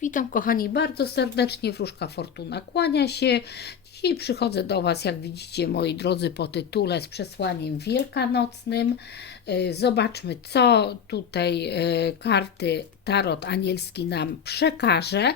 Witam kochani bardzo serdecznie, Wróżka Fortuna kłania się. Dzisiaj przychodzę do Was, jak widzicie moi drodzy, po tytule z przesłaniem wielkanocnym. Y, Zobaczmy, co tutaj y, karty Tarot Anielski nam przekaże.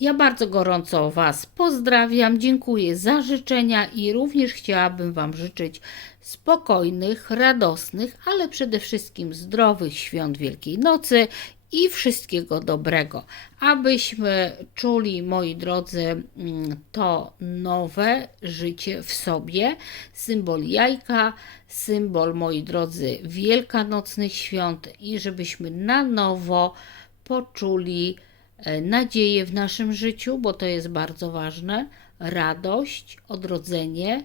Ja bardzo gorąco Was pozdrawiam, dziękuję za życzenia i również chciałabym Wam życzyć spokojnych, radosnych, ale przede wszystkim zdrowych świąt Wielkiej Nocy i wszystkiego dobrego, abyśmy czuli, moi drodzy, mm, to nowe życie w sobie. Symbol jajka, symbol, moi drodzy, wielkanocnych świąt i żebyśmy na nowo poczuli e, nadzieję w naszym życiu, bo to jest bardzo ważne, radość, odrodzenie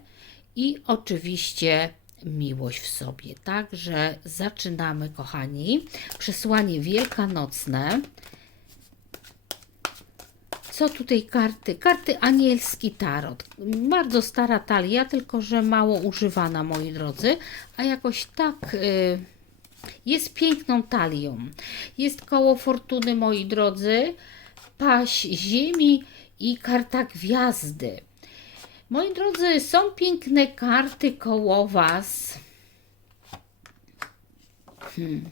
i oczywiście miłość w sobie. Także zaczynamy, kochani. Przesłanie wielkanocne. Co tutaj karty? Karty anielski tarot. Bardzo stara talia, tylko że mało używana, moi drodzy, a jakoś tak y, jest piękną talią. Jest koło fortuny, moi drodzy, paść ziemi i karta gwiazdy. Moi drodzy, są piękne karty koło Was. Hmm.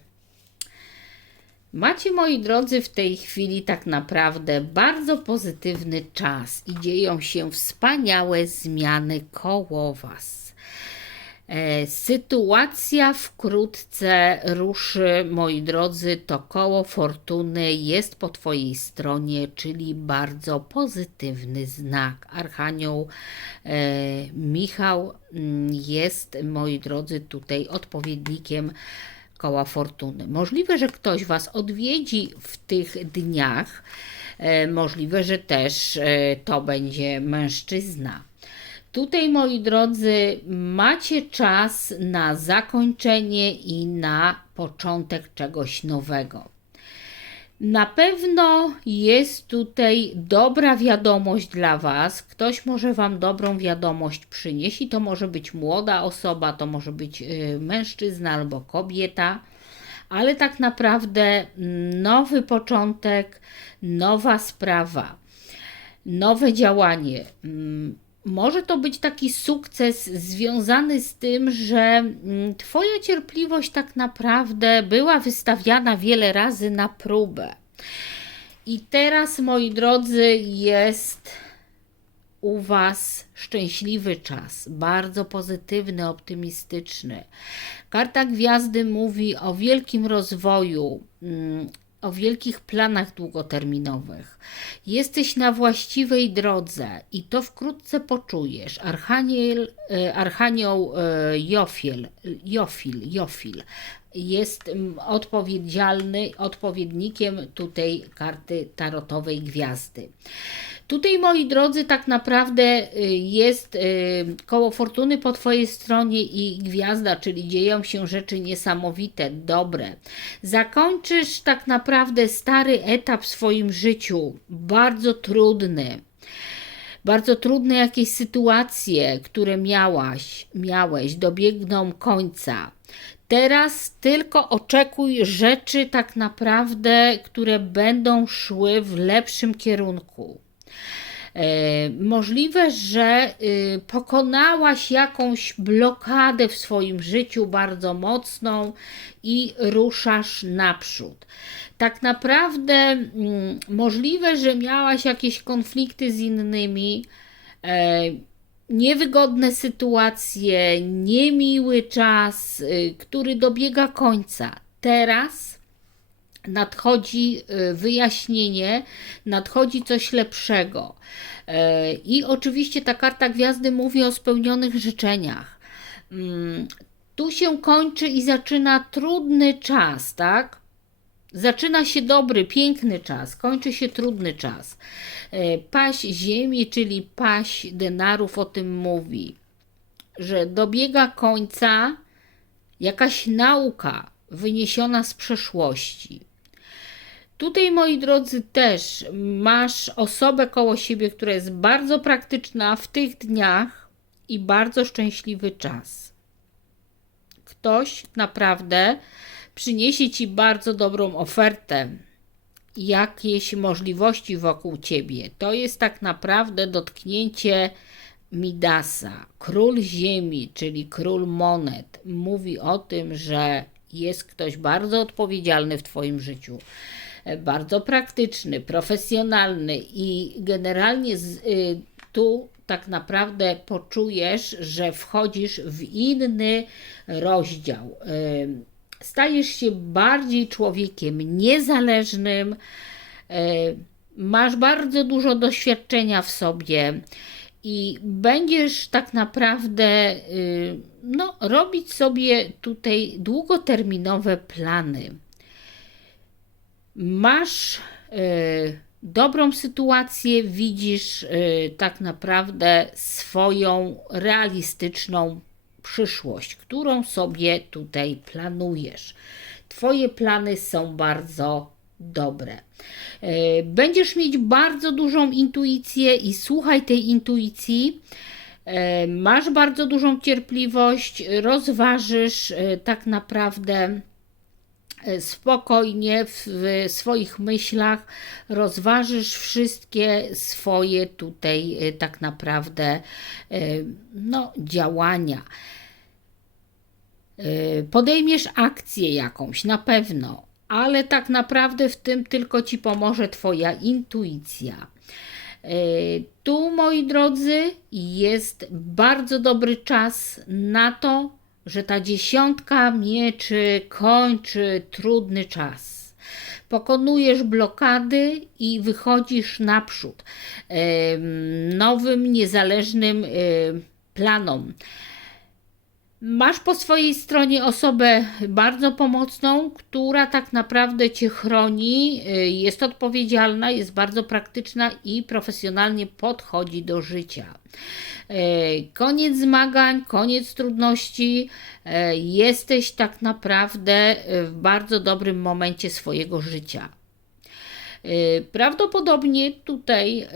Macie, moi drodzy, w tej chwili tak naprawdę bardzo pozytywny czas i dzieją się wspaniałe zmiany koło Was. E, Sytuacja wkrótce ruszy, moi drodzy, to koło fortuny jest po Twojej stronie, czyli bardzo pozytywny znak. Archanioł e, Michał mm, jest, moi drodzy, tutaj odpowiednikiem koła fortuny. Możliwe, że ktoś Was odwiedzi w tych dniach, e, możliwe, że też to będzie mężczyzna. Tutaj, moi drodzy, macie czas na zakończenie i na początek czegoś nowego. Na pewno jest tutaj dobra wiadomość dla Was. Ktoś może Wam dobrą wiadomość przynieść i to może być młoda osoba, to może być y, mężczyzna albo kobieta, ale tak naprawdę mm, nowy początek, nowa sprawa, nowe działanie. Może to być taki sukces związany z tym, że mm, Twoja cierpliwość tak naprawdę była wystawiana wiele razy na próbę. I teraz, moi drodzy, jest u Was szczęśliwy czas, bardzo pozytywny, optymistyczny. Karta Gwiazdy mówi o wielkim rozwoju, mm, o wielkich planach długoterminowych. Jesteś na właściwej drodze i to wkrótce poczujesz. Archaniel, e, Archanioł e, Jofil, Jofil, Jofil jest odpowiedzialny, odpowiednikiem tutaj karty tarotowej gwiazdy. Tutaj, moi drodzy, tak naprawdę y, jest y, koło fortuny po Twojej stronie i gwiazda, czyli dzieją się rzeczy niesamowite, dobre. Zakończysz tak naprawdę stary etap w swoim życiu, bardzo trudny bardzo trudne jakieś sytuacje, które miałaś, miałeś, dobiegną końca. Teraz tylko oczekuj rzeczy tak naprawdę, które będą szły w lepszym kierunku. E, możliwe, że y, pokonałaś jakąś blokadę w swoim życiu bardzo mocną i ruszasz naprzód. Tak naprawdę mm, możliwe, że miałaś jakieś konflikty z innymi, e, niewygodne sytuacje, niemiły czas, y, który dobiega końca. Teraz nadchodzi y, wyjaśnienie, nadchodzi coś lepszego. Y, I oczywiście ta karta gwiazdy mówi o spełnionych życzeniach. Mm, tu się kończy i zaczyna trudny czas, tak? Zaczyna się dobry, piękny czas, kończy się trudny czas. Y, paś ziemi, czyli paś denarów o tym mówi, że dobiega końca jakaś nauka wyniesiona z przeszłości. Tutaj, moi drodzy, też masz osobę koło siebie, która jest bardzo praktyczna w tych dniach i bardzo szczęśliwy czas. Ktoś naprawdę przyniesie ci bardzo dobrą ofertę jakieś możliwości wokół ciebie. To jest tak naprawdę dotknięcie Midasa. Król ziemi, czyli król monet, mówi o tym, że jest ktoś bardzo odpowiedzialny w Twoim życiu, e, bardzo praktyczny, profesjonalny i generalnie z, y, tu tak naprawdę poczujesz, że wchodzisz w inny rozdział. Y, stajesz się bardziej człowiekiem niezależnym, y, masz bardzo dużo doświadczenia w sobie i będziesz tak naprawdę y, no, robić sobie tutaj długoterminowe plany. Masz y, dobrą sytuację, widzisz y, tak naprawdę swoją realistyczną przyszłość, którą sobie tutaj planujesz. Twoje plany są bardzo dobre. E, Będziesz mieć bardzo dużą intuicję i słuchaj tej intuicji. E, Masz bardzo dużą cierpliwość, rozważysz e, tak naprawdę spokojnie w swoich myślach, rozważysz wszystkie swoje tutaj tak naprawdę no, działania. Podejmiesz akcję jakąś, na pewno, ale tak naprawdę w tym tylko ci pomoże Twoja intuicja. E, Tu, moi drodzy, jest bardzo dobry czas na to, że ta dziesiątka mieczy kończy trudny czas. Pokonujesz blokady i wychodzisz naprzód nowym, niezależnym planom. Masz po swojej stronie osobę bardzo pomocną, która tak naprawdę cię chroni, y, jest odpowiedzialna, jest bardzo praktyczna i profesjonalnie podchodzi do życia. Y, Koniec zmagań, koniec trudności. y, Jesteś tak naprawdę w bardzo dobrym momencie swojego życia. Y, Prawdopodobnie tutaj y,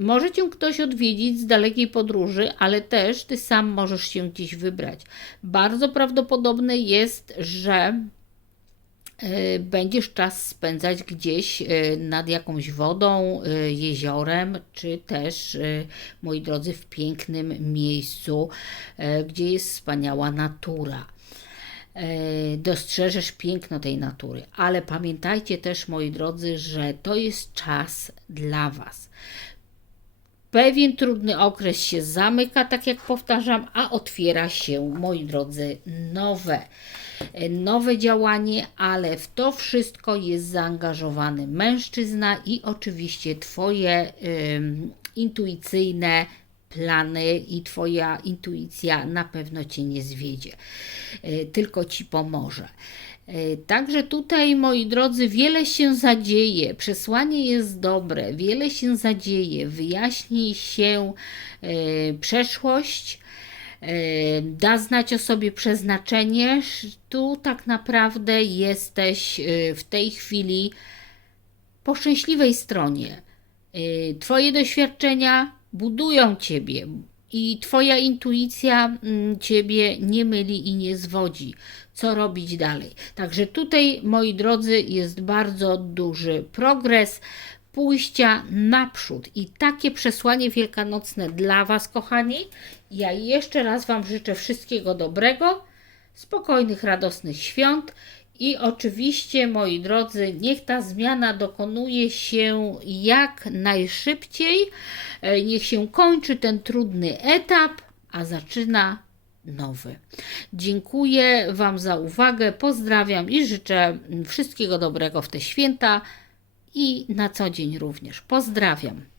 może cię ktoś odwiedzić z dalekiej podróży, ale też ty sam możesz się gdzieś wybrać. Bardzo prawdopodobne jest, że y, będziesz czas spędzać gdzieś nad jakąś wodą, jeziorem, czy też, moi drodzy, w pięknym miejscu, gdzie jest wspaniała natura dostrzeżesz piękno tej natury. Ale pamiętajcie też, moi drodzy, że to jest czas dla Was. Pewien trudny okres się zamyka, tak jak powtarzam, a otwiera się, moi drodzy, nowe. e, Nowe działanie, ale w to wszystko jest zaangażowany mężczyzna i oczywiście Twoje ym, intuicyjne plany i Twoja intuicja na pewno Cię nie zwiedzie, y, tylko Ci pomoże. Y, Także tutaj, moi drodzy, wiele się zadzieje. Przesłanie jest dobre, wiele się zadzieje. Wyjaśni się y, przeszłość, da znać o sobie przeznaczenie. Tu tak naprawdę jesteś w tej chwili po szczęśliwej stronie. Twoje doświadczenia budują ciebie i Twoja intuicja mm, ciebie nie myli i nie zwodzi, co robić dalej. Także tutaj, moi drodzy, jest bardzo duży progres pójścia naprzód i takie przesłanie wielkanocne dla Was, kochani. Ja jeszcze raz Wam życzę wszystkiego dobrego, spokojnych, radosnych świąt i oczywiście, moi drodzy, niech ta zmiana dokonuje się jak najszybciej. E, Niech się kończy ten trudny etap, a zaczyna nowy. Dziękuję Wam za uwagę, pozdrawiam i życzę wszystkiego dobrego w te święta i na co dzień również. Pozdrawiam.